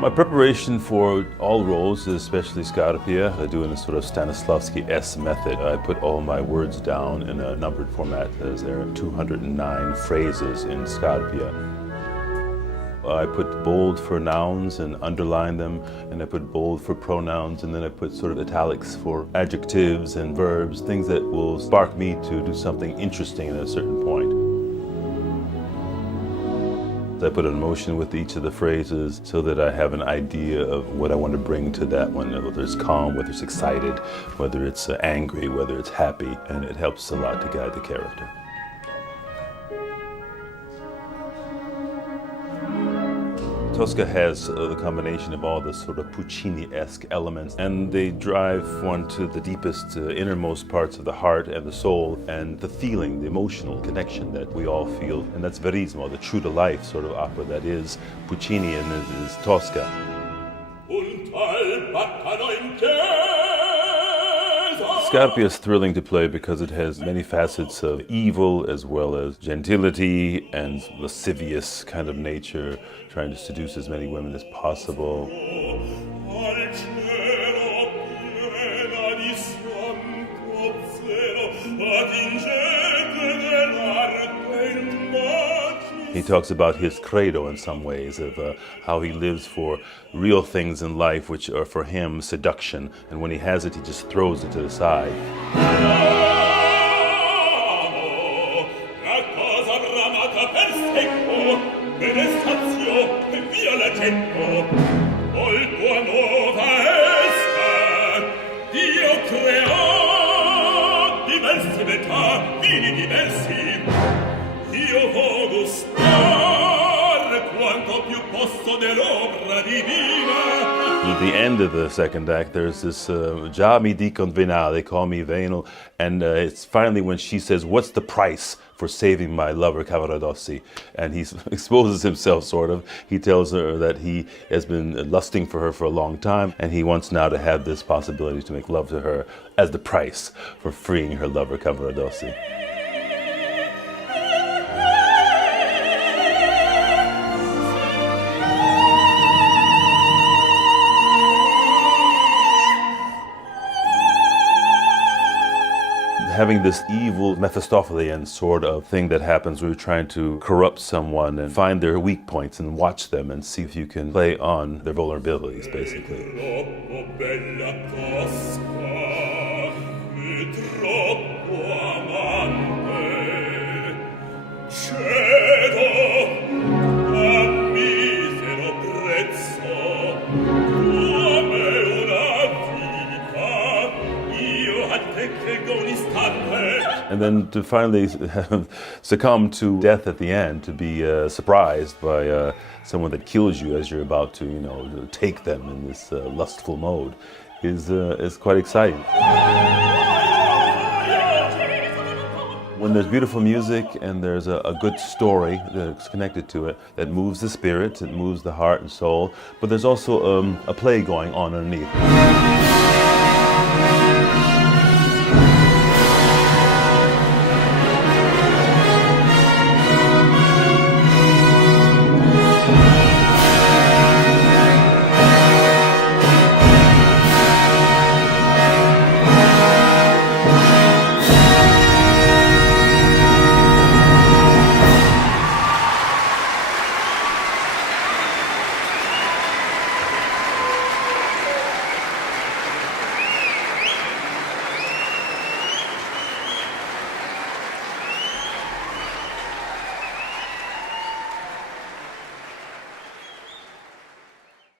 My preparation for all roles, especially Scarpia, I do in a sort of Stanislavski S method. I put all my words down in a numbered format, as there are 209 phrases in Scarpia. I put bold for nouns and underline them, and I put bold for pronouns, and then I put sort of italics for adjectives and verbs, things that will spark me to do something interesting at a certain point. I put an emotion with each of the phrases so that I have an idea of what I want to bring to that one, whether it's calm, whether it's excited, whether it's angry, whether it's happy, and it helps a lot to guide the character. Tosca has the combination of all the sort of Puccini-esque elements, and they drive one to the deepest, innermost parts of the heart and the soul, and the feeling, the emotional connection that we all feel. And that's Verismo, the true-to-life sort of opera that is Puccini and is Tosca. Scarpia is thrilling to play because it has many facets of evil as well as gentility and lascivious kind of nature, trying to seduce as many women as possible. He talks about his credo in some ways, of how he lives for real things in life which are for him seduction, and when he has it he just throws it to the side. At the end of the second act, there's this "Già mi dicon venal," they call me venal, and it's finally when she says, "What's the price for saving my lover Cavaradossi?" And he exposes himself, sort of. He tells her that he has been lusting for her for a long time, and he wants now to have this possibility to make love to her as the price for freeing her lover Cavaradossi. Having this evil Mephistophelian sort of thing that happens where you're trying to corrupt someone and find their weak points and watch them and see if you can play on their vulnerabilities, basically. And then to finally succumb to death at the end, to be surprised by someone that kills you as you're about to, take them in this lustful mode, is quite exciting. When there's beautiful music and there's a good story that's connected to it, that moves the spirit, it moves the heart and soul, but there's also a play going on underneath.